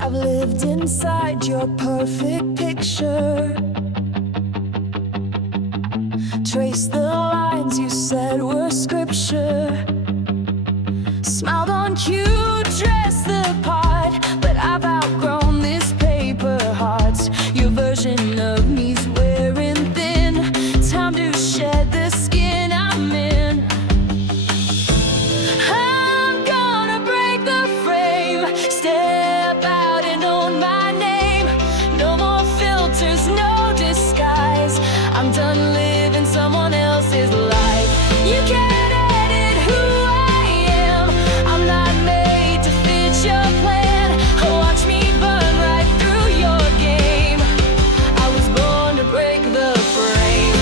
I've lived inside your perfect picture, traced the lines you said were scripture, smiled on cue, dressed the part, but I've outgrown this paper heart. Your version of me's wearing thin, time to shed the skin I'm in. I'm gonna break the frame, step out and own my name. No more filters, no disguise. I'm done living someone else's life. You can't edit who I am. I'm not made to fit your plan. Watch me burn right through your game. I was born to break the frame.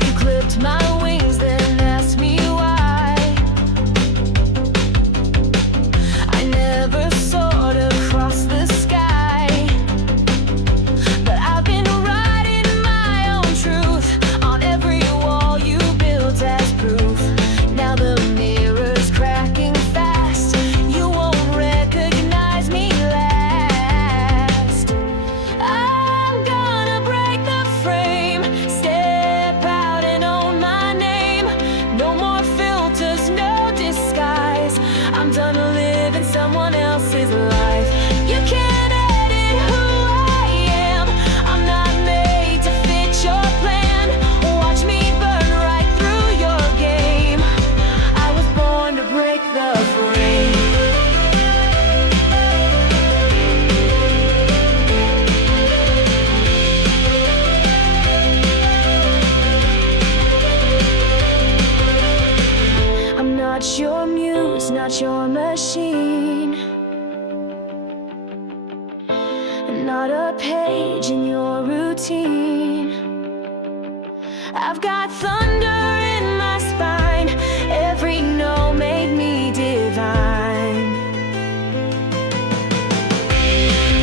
You clipped my wings, then asked me why. I never soared across the sky, but I've been writing my own truth on every wall you built as proof. Now the mirror's cracking fast. You won't recognize me last. I'm gonna break the frame, step out and own my name. No more filters, no disguise. I'm done living someone else's life. You can't edit who I am. I'm not made to fit your plan. Watch me burn right through your game. I was born to break the frame. I'm not your muse, not your machine, not a page in your routine. I've got thunder in my spine. Every no made me divine.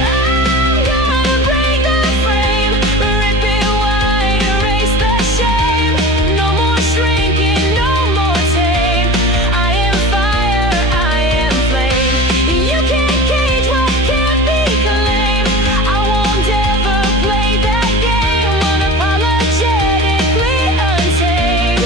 I'm gonna break the frame, rip it wide, erase the shame. No more shrinking, no more tame. I am fire, I am flame. You can't cage what can't be claimed. I won't ever play that game, unapologetically untamed.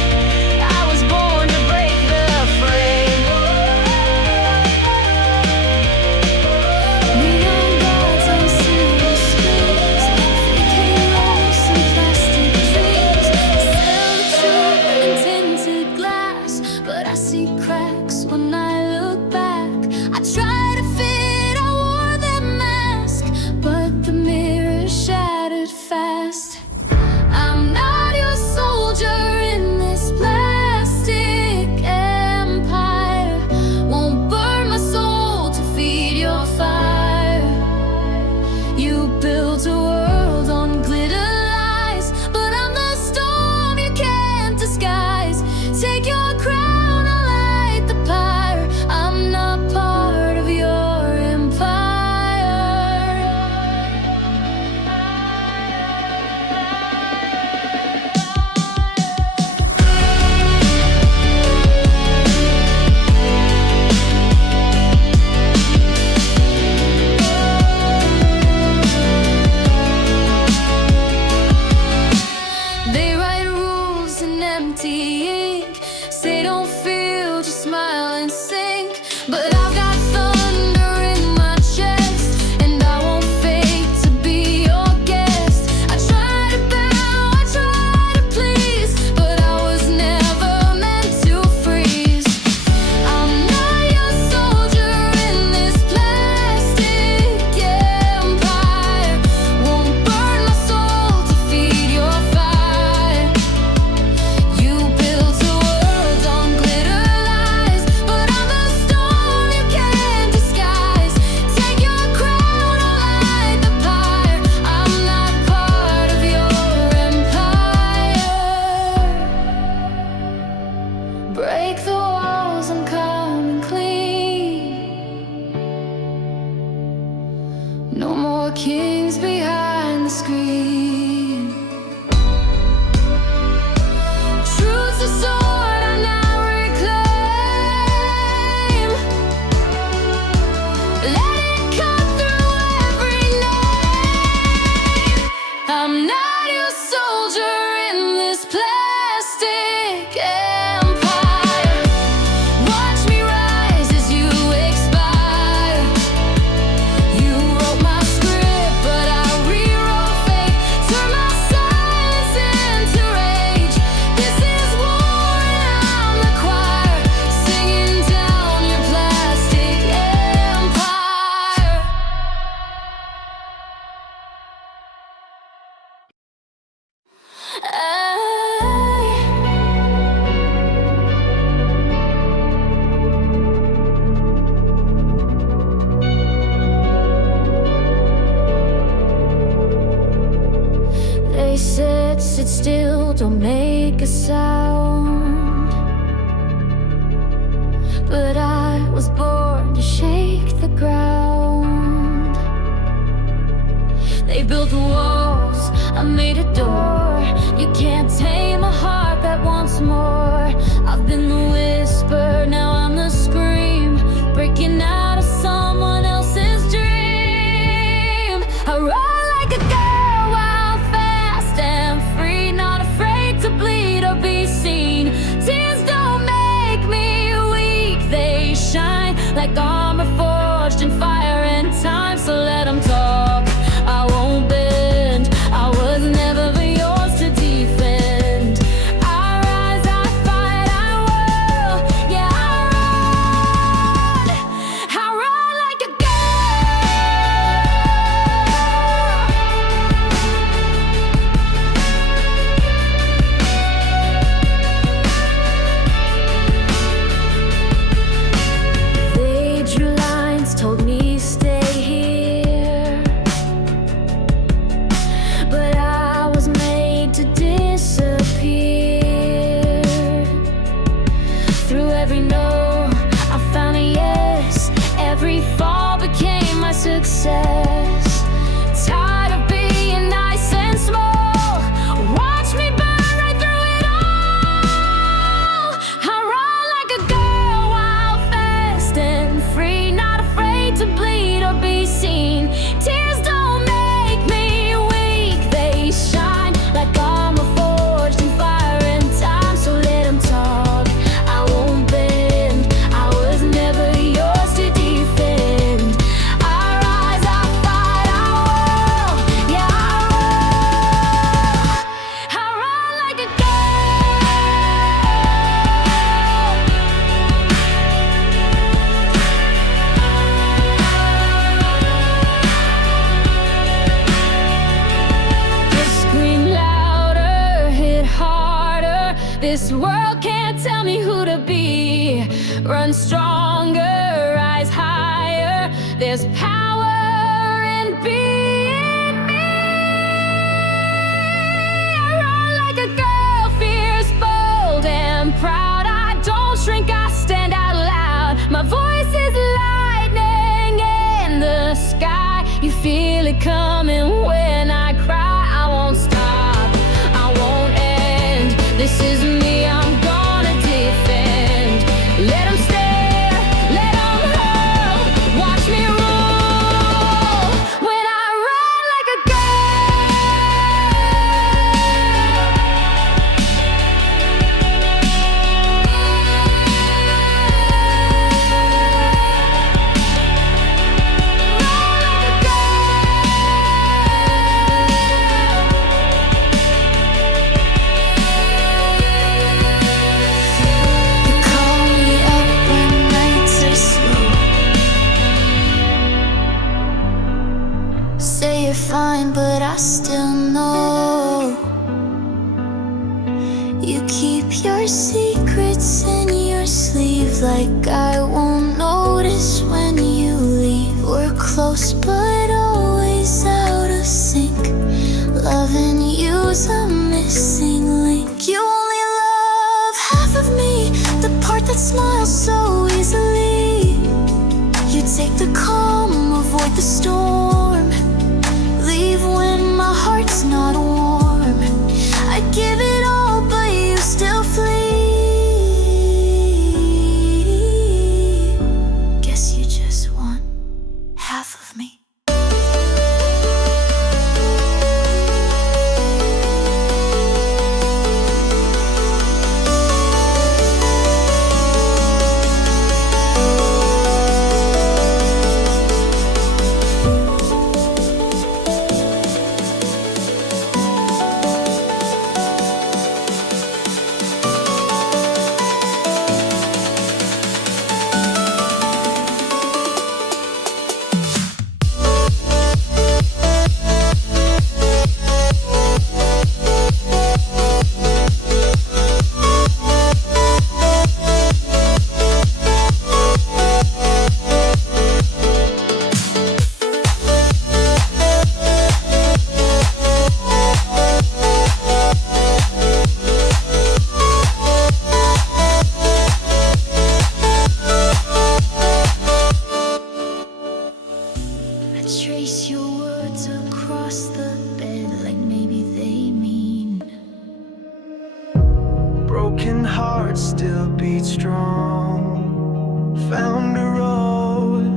They said, sit still, don't make a sound. But I was born to shake the ground. They built walls, I made a door. You can't tame a heart that wants more. I've been the whisper, now I'm the scream, breaking out of someone else's dream. I run like a girl, wild, fast and free, not afraid to bleed or be seen. Tears don't make me weak, they shine like armor forged in fire and time. So let them talk, I won't bend. I was never yours to defend. I rise, I fight, I will. Yeah, I run like a girl. They drew lines, told me stay here, but I was made to disappear. Through every no, I found a yes. Every fall became my success. Tired of being nice and small, watch me burn right through it all. I run like a girl, wild, fast and free, not afraid to bleed or be seen. Tears don't make me weak, they shine like armor forged in fire and time. So let them talk, I won't bend. I was never yours to defend. I rise, I fight, I will. Yeah, I run like a Just scream louder, hit harder. This world can't tell me who to be. Run stronger, rise higher. There's power in being me. I run like a girl, fierce, bold, and proud. I don't shrink, I stand out loud. My voice is lightning in the sky. You feel it coming when I cry. I won't stop, I won't end. This is me, I'm gonna defend. Let them stare, let them hurl, watch me rule. When I run like a You call me up when nights are slow. Say you're fine, but I still know you keep your secrets in your sleeve, like I won't notice when you leave. We're close, but always out of sync. Loving you's a missing link. You only love half of me, the part that smiles so easily. You take the calm, avoid the storm, leave when my heart's not warm. I give it all, but you still flee. Guess you just want half of me. heart still beats strong. Found a road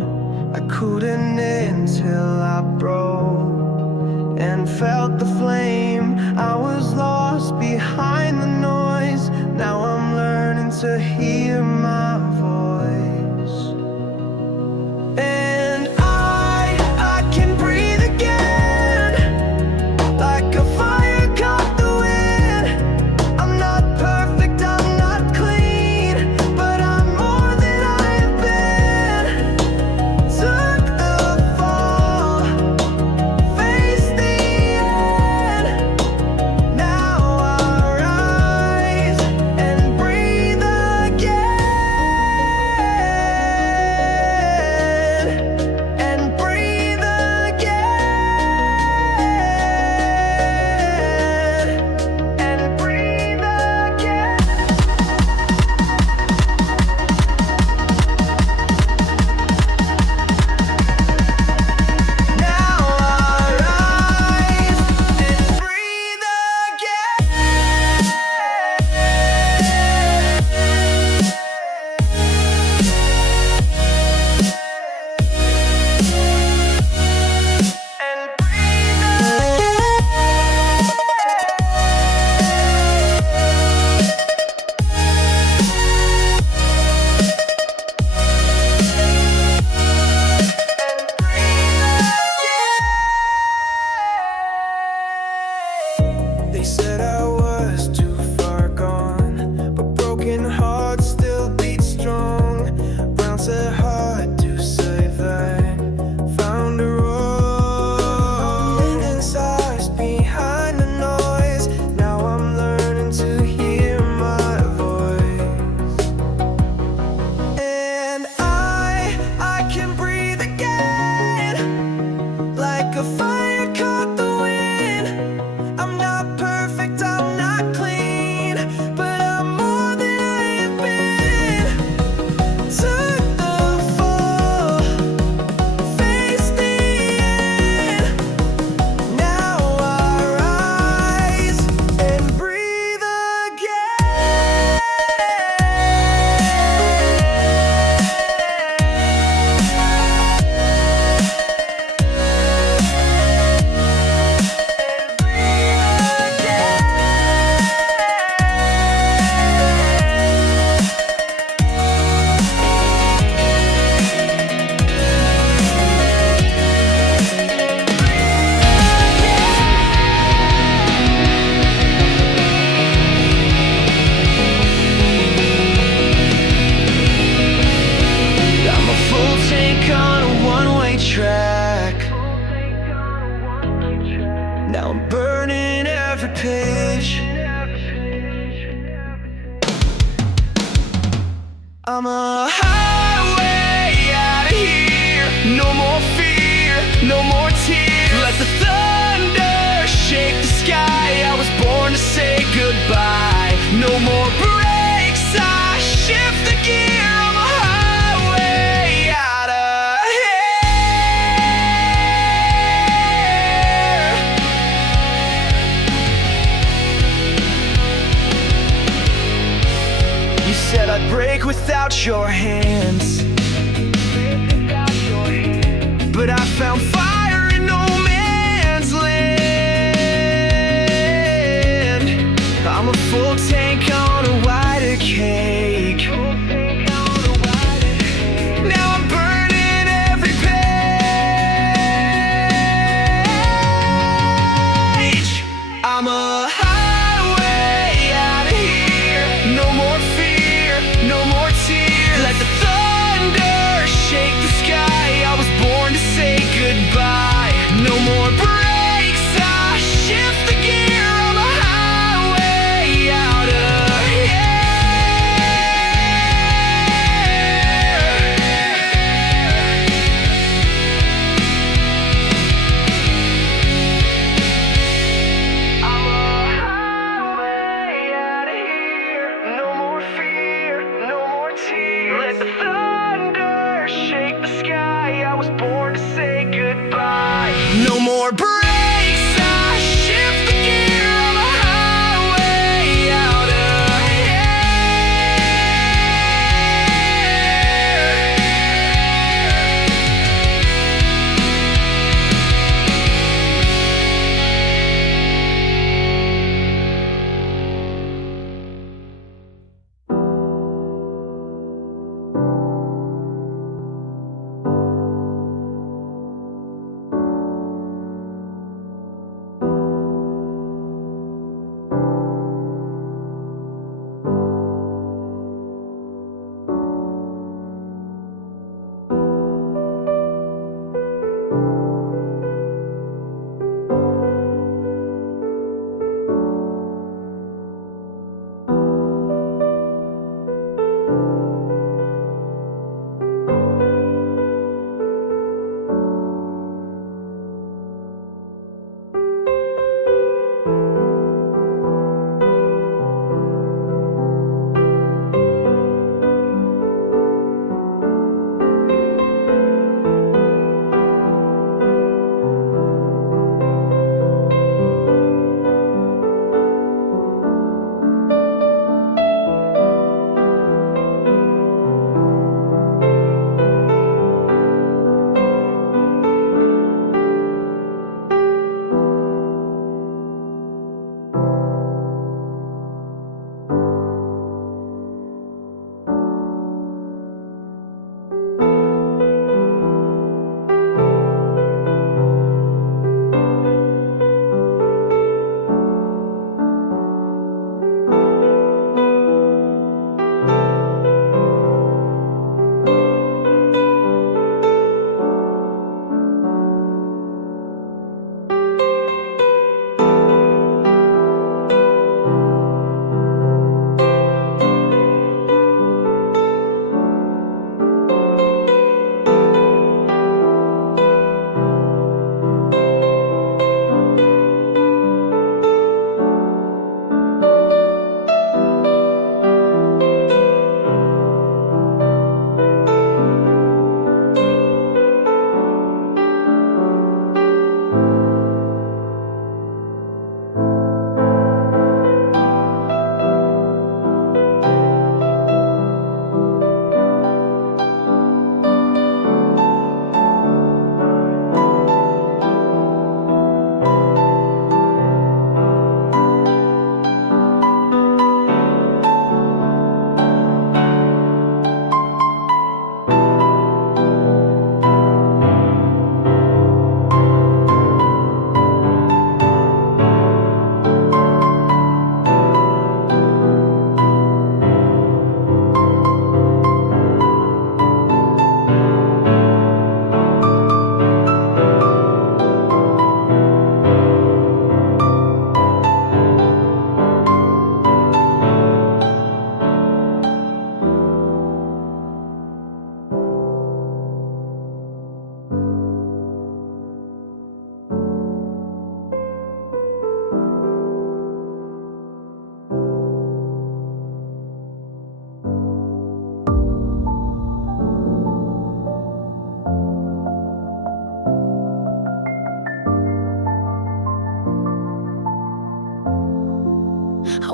I couldn't end till I broke, and felt the flame. I was lost behind the noise. Now I'm learning to hear my voice. And I can breathe again, like a fire caught the wind. I'm not perfect, I'm not clean, but I'm more than I have been. Took the fall, faced the end. Now I rise and breathe again, and breathe again, and breathe again. Now I rise and breathe They said I was too far gone, but broken hearts still beat strong. Brown said hard to say that. Found a road inside behind the noise. Now I'm learning to hear my voice. And I can breathe again, like a fire caught the wind. I'm not perfect, I'm not clean, but I'm more than I have been. Took the fall, faced the end. Now I rise and breathe again. I'm a full tank on a one-way track. Now I'm burning every page. I'm a highway out of here. No more fear, no more tears. Let the thunder shake the sky. I was born to say goodbye. No more brakes, I shift the gear. I'm a highway out of here. You said I'd break without your hands, but I found fire in no man's land. I'm a full tank on a wider cake. Now I'm burning every page. I'm a highway out of here. No more fear, no more tears. Let the thunder shake the sky. I was born to say goodbye.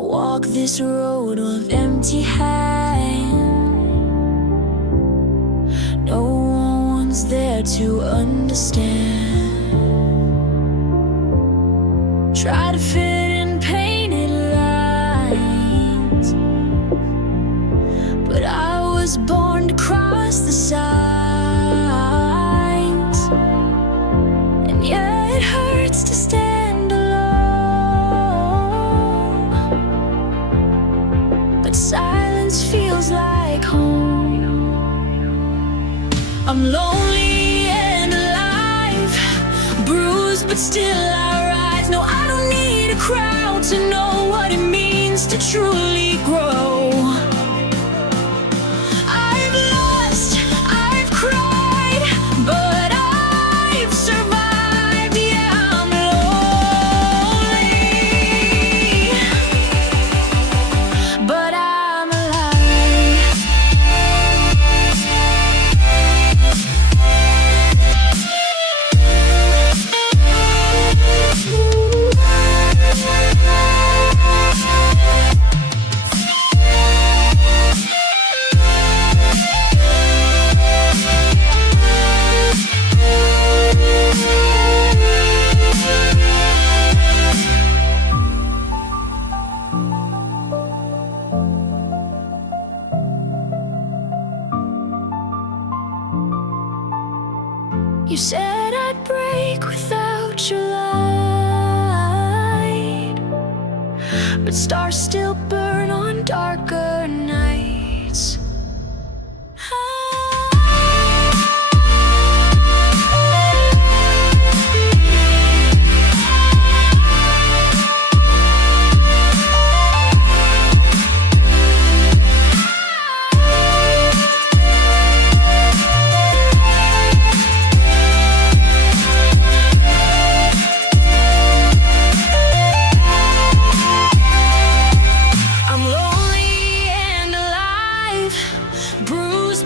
walk this road with empty hands. No one's there to understand. Try to fit in painted lines, but I was born to cross the signs. And yeah, it hurts to stand alone, but silence feels like home. I'm lonely and alive, bruised but still I rise. No, I don't need a crowd to know what it means to truly grow. I've lost, I've cried, but I've survived. Yeah, I'm lonely, but I'm alive. You said I'd break without your light, but stars still burn on darker nights.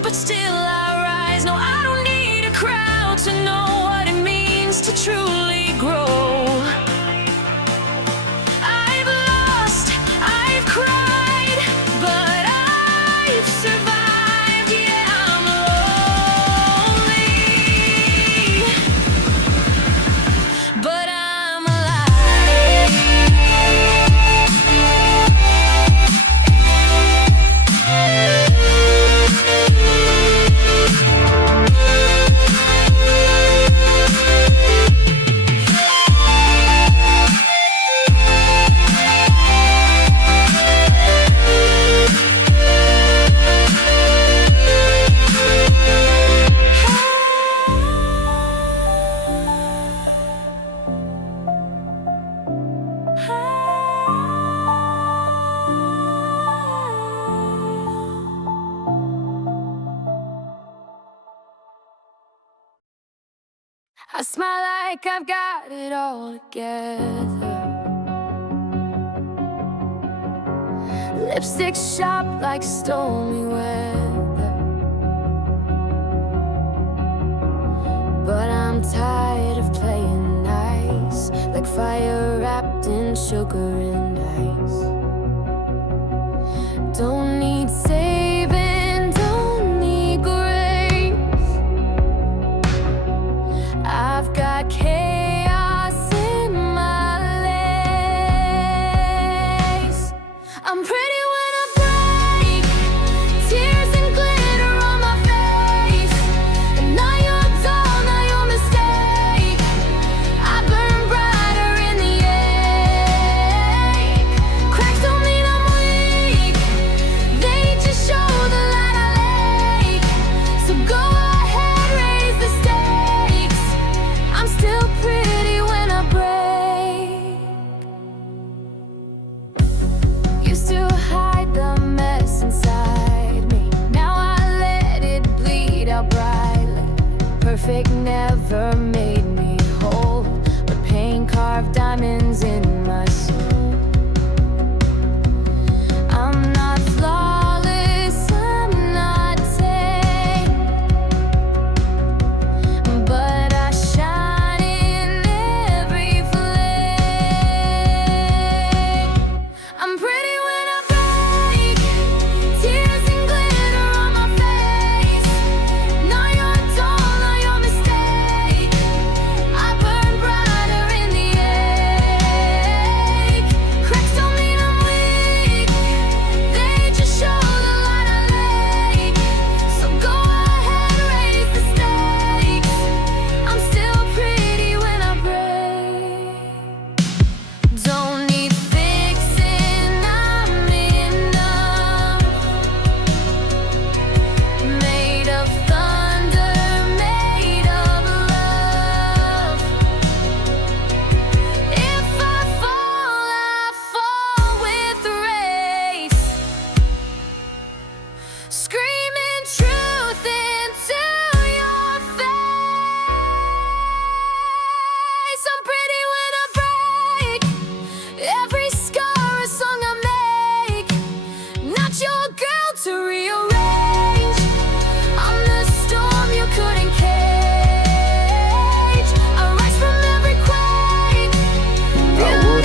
But still I rise. No, I don't need a crowd to know what it means to truly grow. I've lost, I've cried, but I've survived. Yeah, I'm lonely, but I'm alive. I smile like I've got it all together. Lipstick sharp like stormy weather, but I'm tired of playing nice, like fire wrapped in sugar and ice. Don't need saving, don't need grace. I've got chaos in my lace. I'm pretty when I break, tears and glitter on my face. And now you're dull, now your mistake. I burn brighter in the ache. Cracks don't mean I'm weak, they just show the light I lake. So go ahead, raise the stakes. I'm still pretty when I break. Used to hide the mess inside me, now I let it bleed out brightly. Perfect never made me whole, but pain carved diamonds in my soul. I'm not flawless, I'm not tame, but I shine in every flame. I'm pretty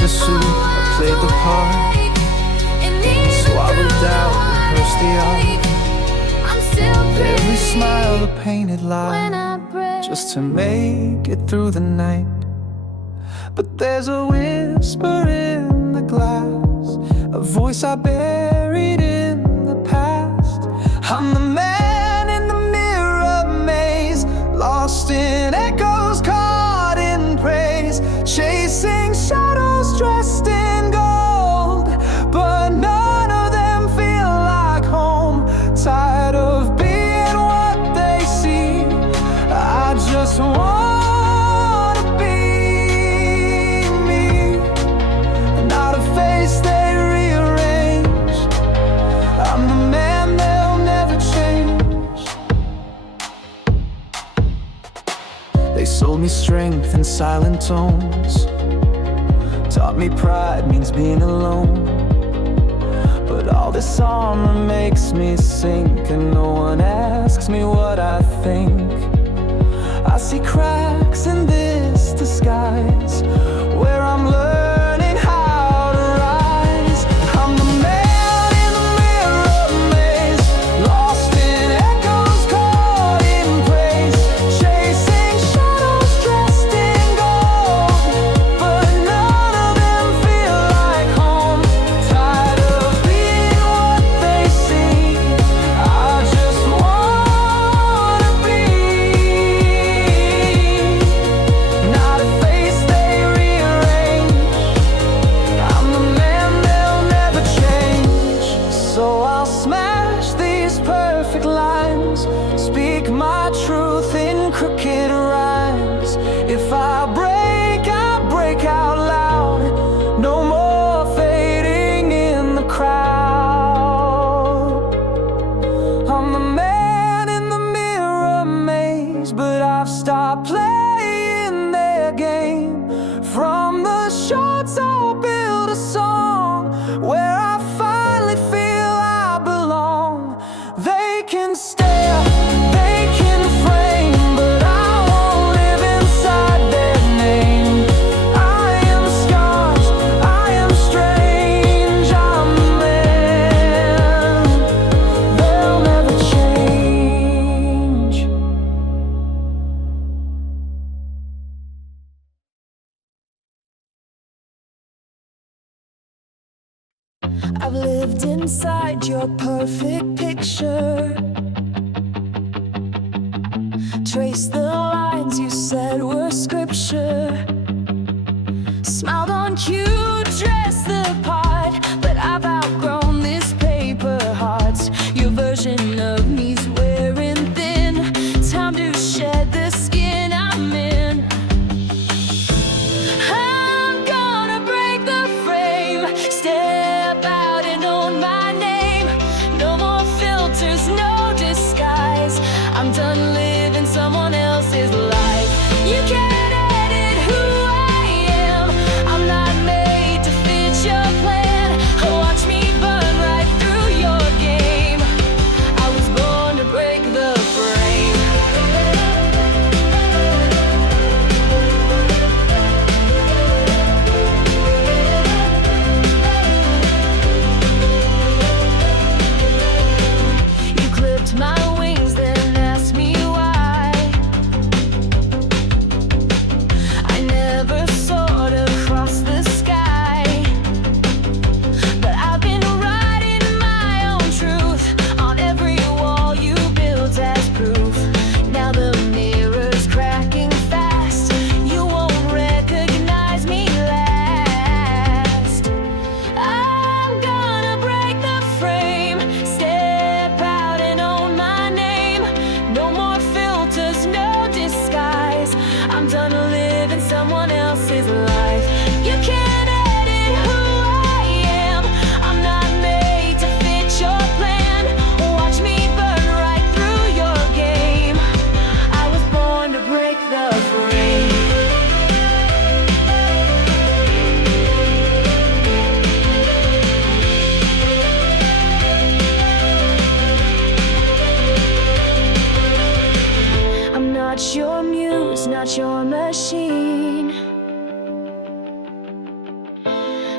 the suit, I played the part. Swallowed doubt, rehearsed the art. Every smile a painted lie, just to make it through the night. But there's a whisper in the glass, a voice I buried in the past. I'm the man in the mirror maze, lost in echoes, caught in praise, chasing shadows dressed in gold, but none of them feel like home. Tired of being what they see, I just wanna be me, not a face they rearrange. I'm the man they'll never change. They sold me strength in silent tones, taught me pride means being alone. But all this armor makes me sink, and no one asks me what I think. I see cracks in this disguise, where I'm learning how to rise. I'm the man in the mirror maze, lost in echoes, caught in praise, chasing shadows dressed in gold, but none of them feel like home. Tired of being what they see, I just wanna be, not a face they rearrange. I'm the man they'll never change. So I'll smash these perfect lines, speak my truth in crooked rhymes. If I break out loud, no more fading in the crowd. I'm the man in the mirror maze, but I've stopped playing their game. From the shots I'll build a song, where I finally feel I belong. They can stare, they can frame, but I won't live inside their name. I am scars, I am strange, I'm the man they'll never change. I've lived inside your perfect picture, traced the lines you said were scripture, smiled on cue, dressed the part, but I've outgrown this paper heart. Your version of me's wearing thin, time to shed the skin I'm in. I'm gonna break the frame, step out and own my name. No more filters, no disguise. I'm done living someone else's life. You can't edit who I am. I'm not made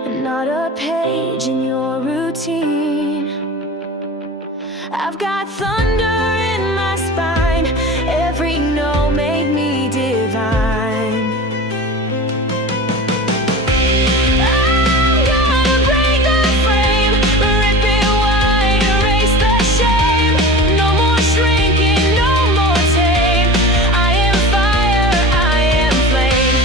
not a page in your routine. I've got thunder in my spine, every no made me divine. I'm gonna break the frame, rip it wide, erase the shame. No more shrinking, no more tame. I am fire, I am flame.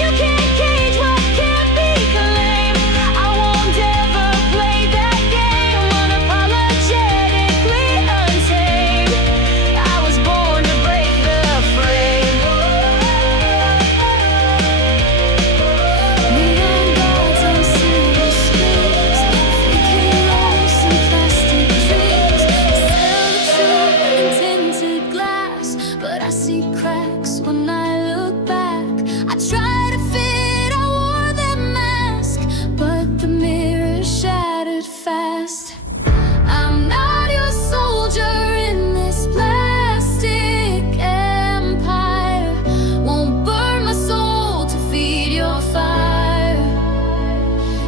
You can't cage what can't be claimed. I won't ever play that game, unapologetically untamed. I was born to break the frame. Neon gods on silver screens, faking rose and plastic dreams. Sell the truth in tinted glass, but I see cracks when I look back. I try to fit, I wore that mask, but the mirror shattered fast. I'm not your soldier in this plastic empire. Won't burn my soul to feed your fire.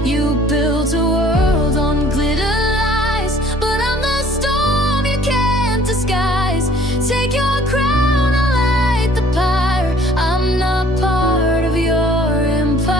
You built a world on glitter lies, but I'm the storm you can't disguise. Take your crown, I'll light the pyre. I'm not part of your empire.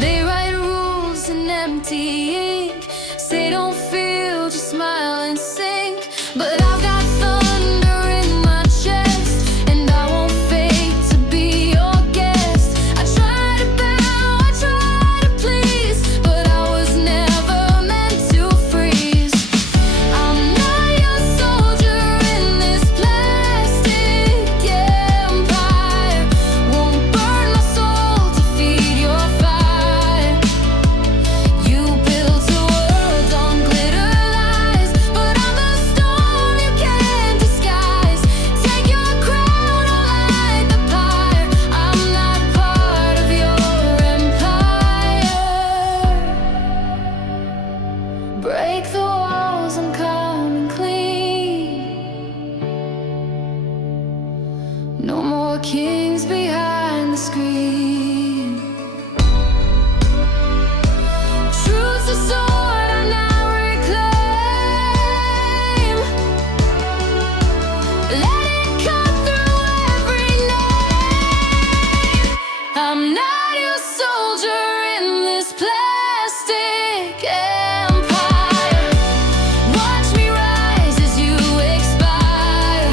They write rules in empty ink, say don't feel, just smile and sink. But I've got thunder in my chest, and I won't fake to be your guest. I try to bow, I try to please, but I was never meant to freeze. I'm not your soldier in this plastic empire. Won't burn my soul to feed your fire. You built a world on glitter lies, but I'm the storm you can't disguise. Take your crown, I'll light the pyre. I'm not part of your empire. Break the walls, I'm coming clean. No more kings behind the screen. Truth's a sword I now reclaim. Let it cut through every name. I'm not your soldier in this plastic empire. Watch me rise as you expire.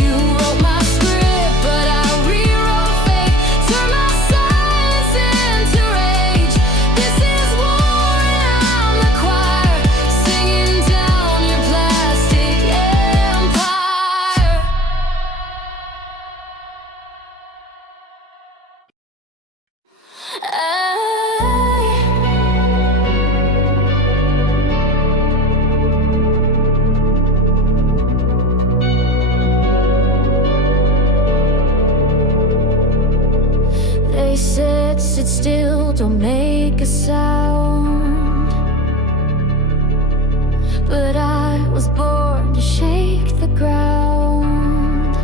You wrote my script, but I rewrote fate. Turn my silence into rage. This is war and I'm the choir, singing down your plastic empire. They said, sit still, don't make a sound. But I was born to shake the ground.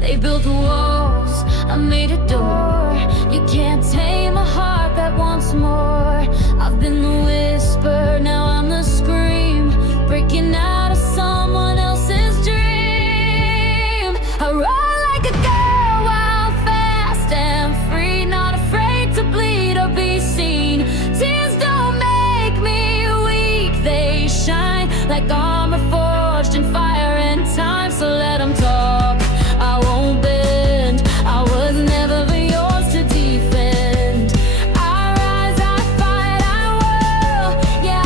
They built walls, I made a door. You can't tame a heart that wants more. I've been the whisper, now I'm the scream, breaking out of someone else's dream. I run like a girl, wild, fast and free, not afraid to bleed or be seen. Tears don't make me weak, they shine like armor forged in fire and time. So let 'em talk, I won't bend. I was never yours to defend. I rise, I fight, I will. Yeah,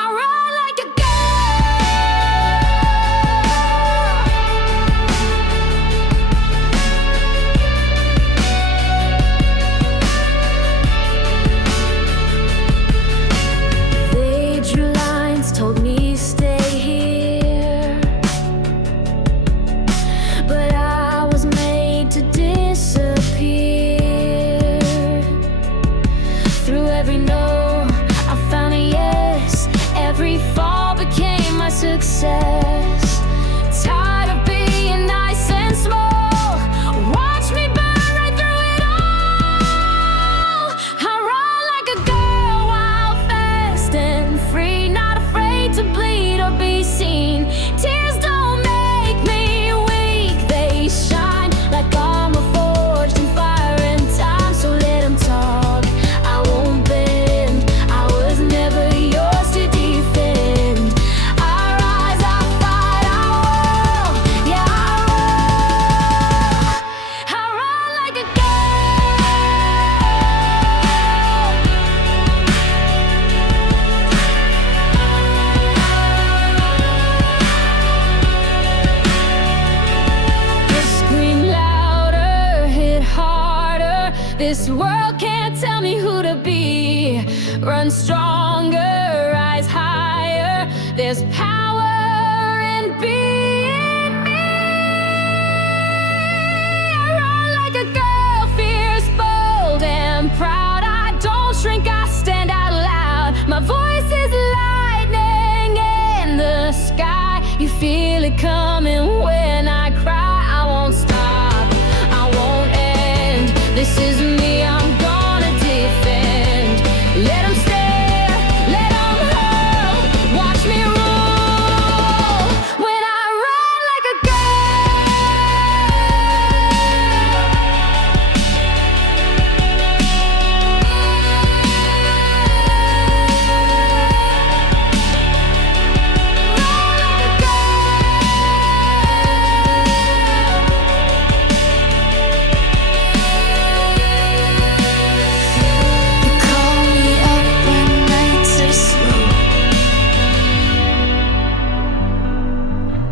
I run like a girl. This world can't tell me who to be. Run stronger, rise higher. There's power in being me. I run like a girl, fierce, bold, and proud. I don't shrink, I stand out loud. My voice is lightning in the sky. You feel it coming when I cry. I won't stop, I won't end. This is me, I'm gonna defend. Let them stare, let them hurl. Watch me rule when I run like a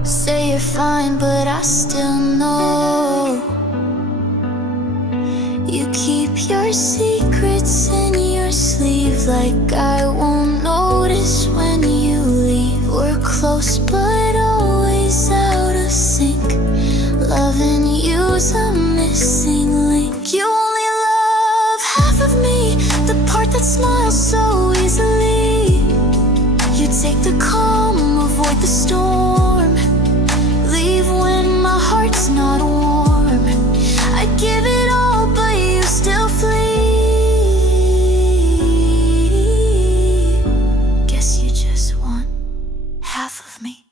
Say you're fine, but I still know you keep your secrets in your sleeve. Like I won't notice when you leave. We're close, but always out of sync. Loving you's a missing link. You only love half of me, the part that smiles so easily. You take the calm, avoid the storm. Leave when my heart's not warm. I give it all, but you still flee. Guess you just want half of me.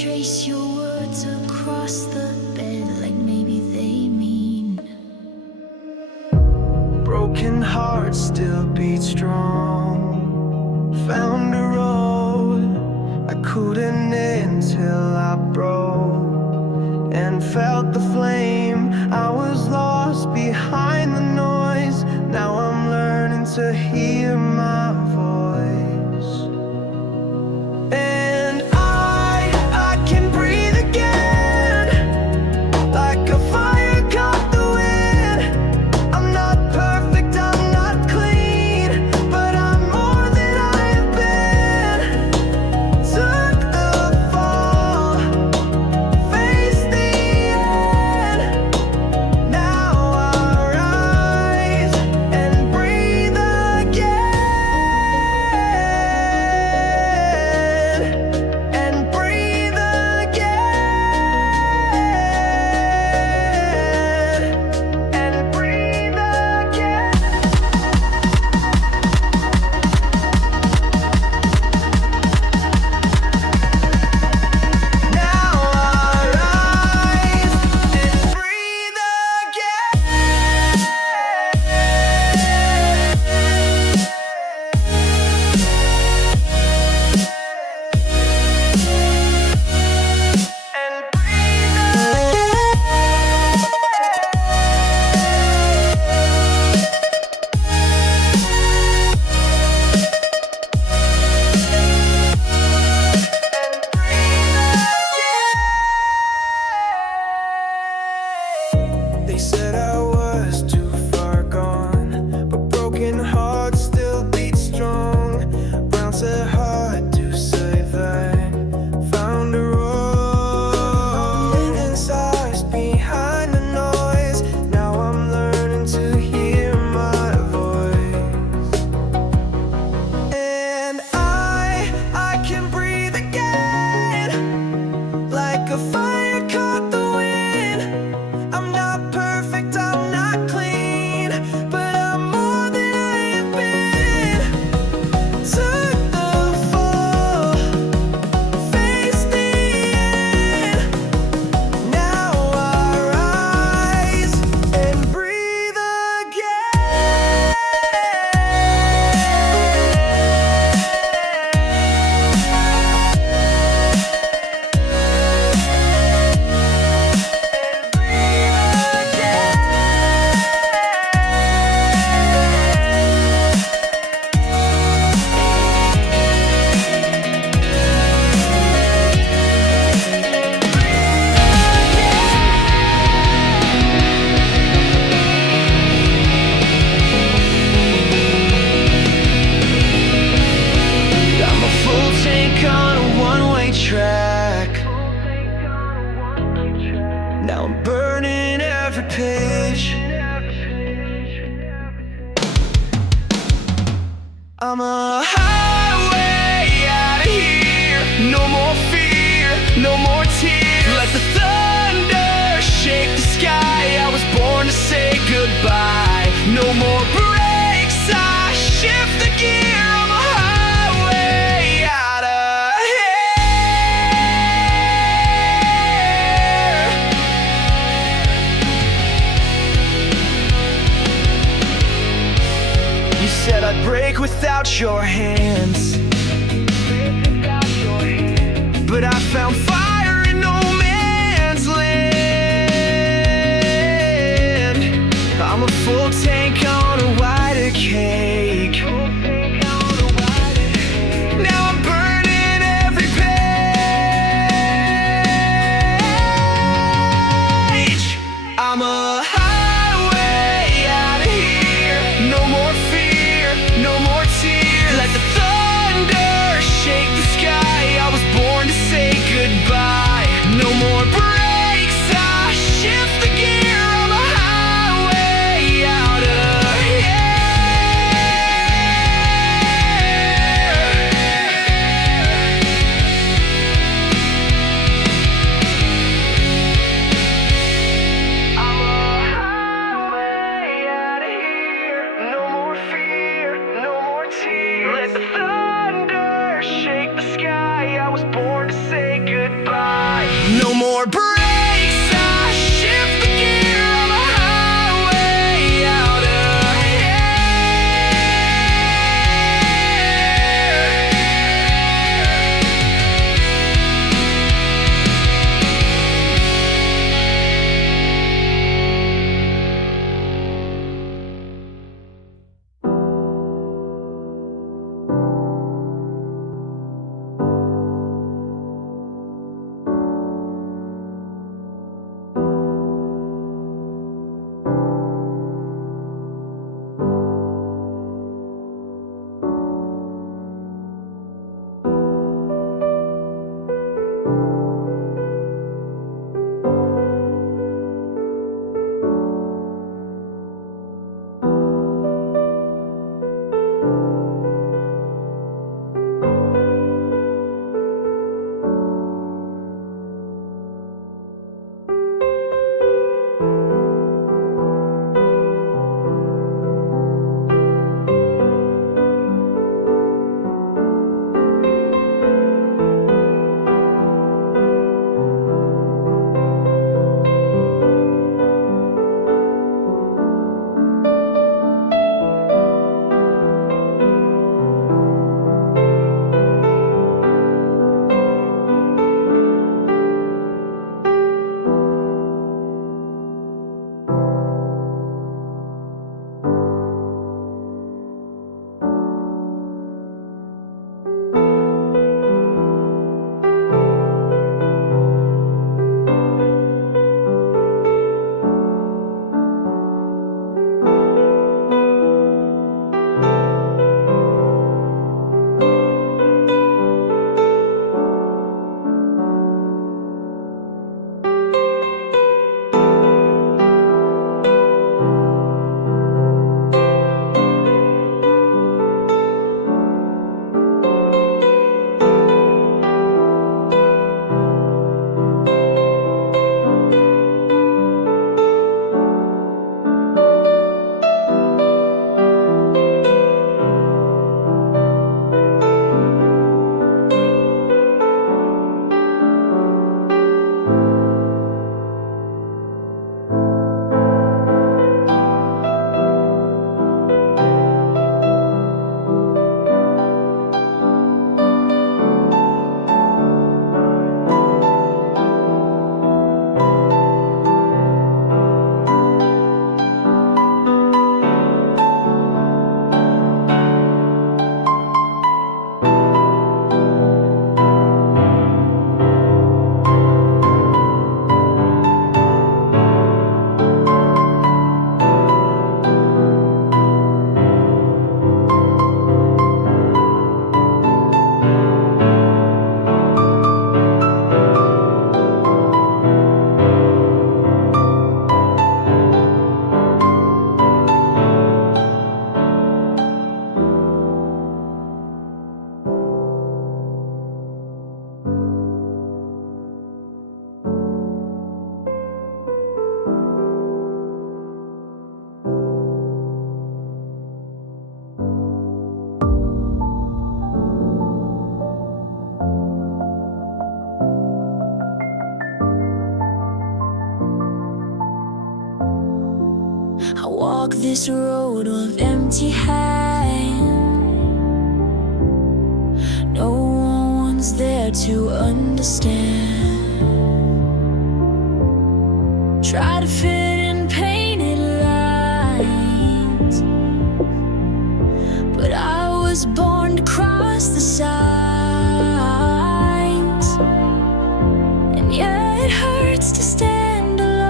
Trace your words across the bed like maybe they mean. Broken hearts still beat strong. Found a road I couldn't end till I broke and felt the flame. I was lost behind the noise. Now I'm learning to hear my voice. And I can breathe again, like a fire caught the wind. I'm not perfect, I'm not clean, but I'm more than I have been. Took the fall, faced the end. Now I rise and breathe again. Now I'm burning every page. I'm a highway out of here. No more fear, no more tears. Let the thunder shake the sky. I was born to say goodbye. No more brakes, I shift the gear. I'm a highway out of here. You said I'd break without your hands, but I found fire in no man's land. I'm a full tank on a wider cake. Now I'm burning every page. I'm a highway out of here. No more fear, no more tears. Let the thunder shake the sky. I was born to say goodbye. No more brakes, I shift the gear. I'm a highway out of I'm a highway out of here. No more fear, no more tears. Let the thunder shake the sky. I was born to say goodbye. No more brakes, I shift the gear. I'm a highway out of walk this road of empty hand. No one's there to understand. Try to fit in painted lines, but I was born to cross the signs. And yeah, it hurts to stand alone,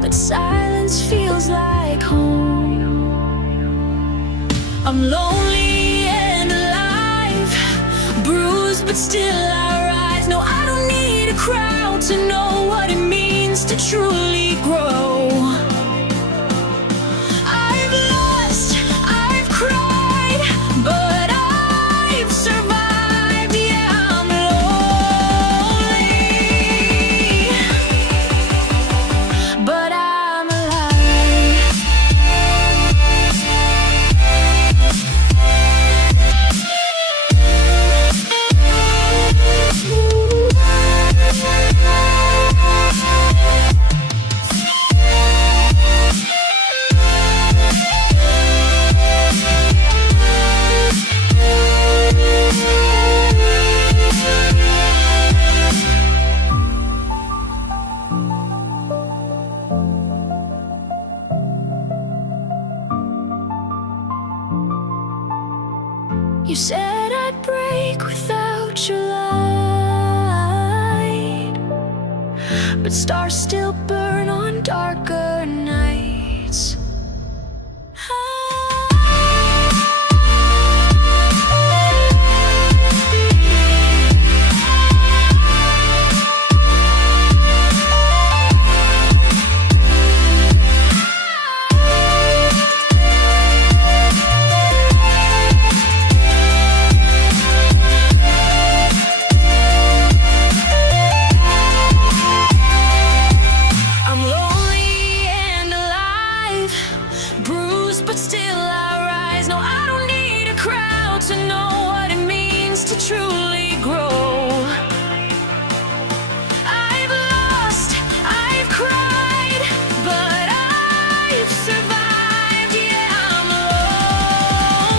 but silence feels like home. I'm lonely and alive, bruised but still I rise. No, I don't need a crowd to know what it means to truly grow. I've lost, I've cried, but I've survived. Yeah, I'm lonely, but I'm alive. You said I'd break without your light, but stars still burn on darker nights. But still I rise. No, I don't need a crowd to know what it means to truly grow. I've lost, I've cried, but I've survived. Yeah, I'm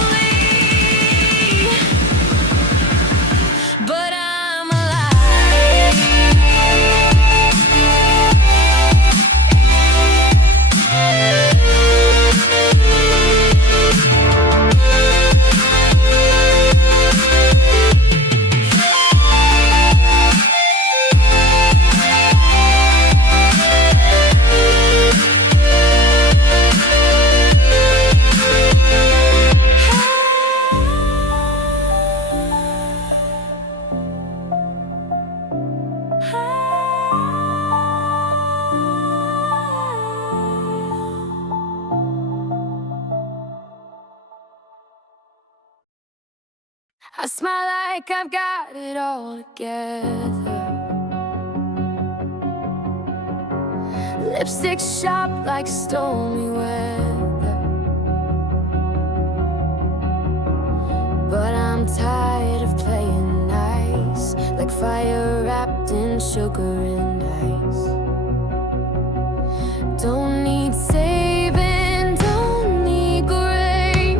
lonely, but I'm alive. I smile like I've got it all together. Lipstick sharp like stormy weather, but I'm tired of playing nice, like fire wrapped in sugar and ice. Don't need saving, don't need grace.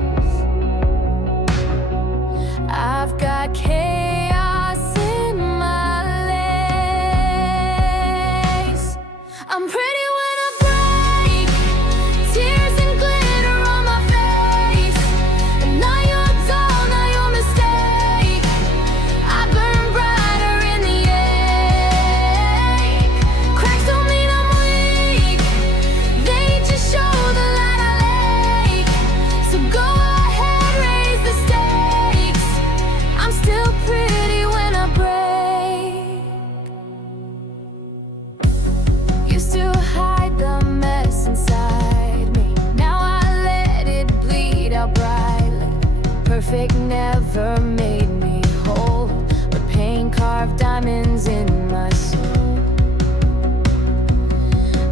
I've got chaos in my lace. I'm pretty when I break, tears and glitter on my face. And now you're dull, now your mistake. I burn brighter in the ache. Cracks don't mean I'm weak, they just show the light I lake. So go ahead, raise the stakes. I'm still pretty when I break. Used to hide the mess inside me, now I let it bleed out brightly. Perfect never made me whole, but pain carved diamonds in my soul.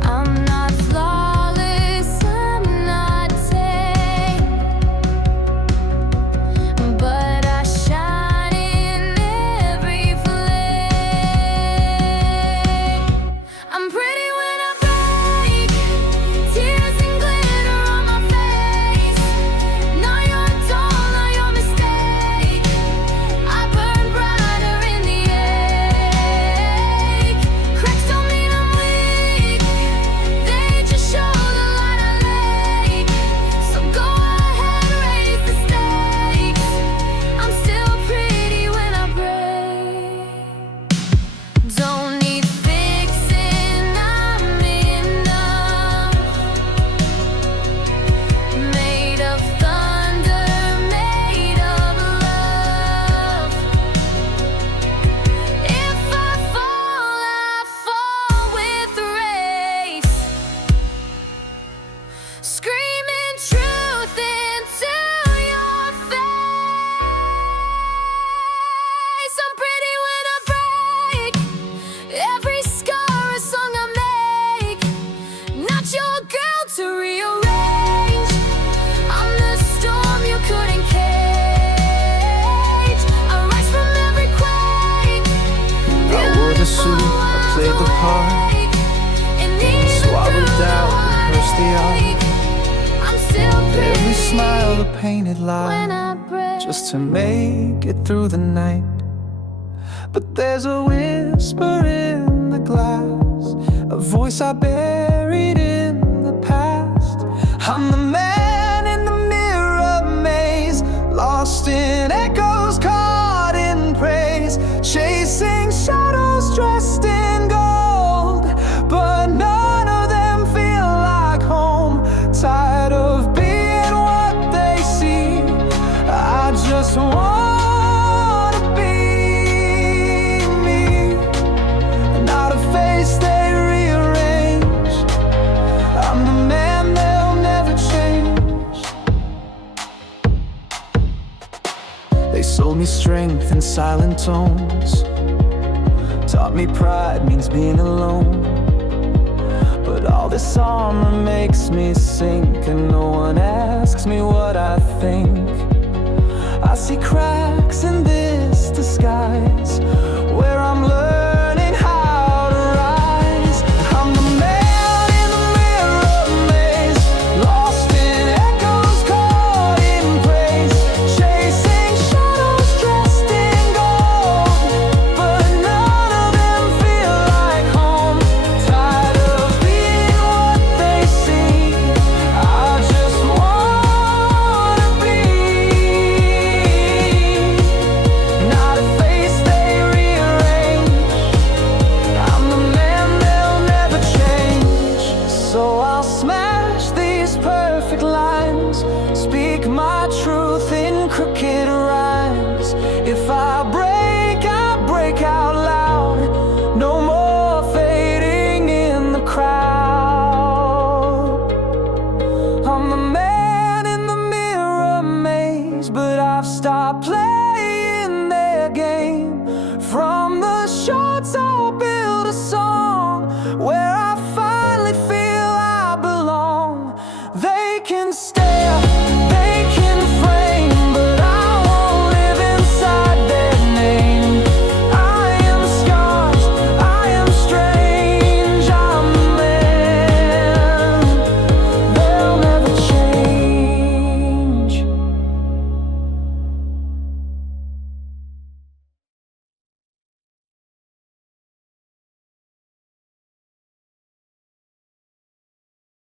I'm not flawless, I'm not tame, but I shine in every flame. I'm pretty when heart, swallowed doubt, rehearsed the art. Every smile a painted lie, just to make it through the night. But there's a whisper in the glass, a voice I buried in the past. I'm the man in the mirror maze, lost in echoes, caught in praise, chasing shadows dressed in gold, but none of them feel like home. Tired of being what they see, I just wanna be me, not a face they rearrange. I'm the man they'll never change. They sold me strength in silent tones, taught me pride means being alone. But all this armor makes me sink, and no one asks me what I think. I see cracks in this disguise, where I'm learning how to rise. I'm the man in the mirror maze, lost in echoes, caught in praise, chasing shadows dressed in gold, but none of them feel like home. Tired of being what they see, I just wanna be, not a face they rearrange. I'm the man they'll never change. So I'll smash these perfect lines, speak my truth in crooked rhymes. If I break out loud, no more fading in the crowd. I'm the man in the mirror maze, but I've stopped playing their game. From the short side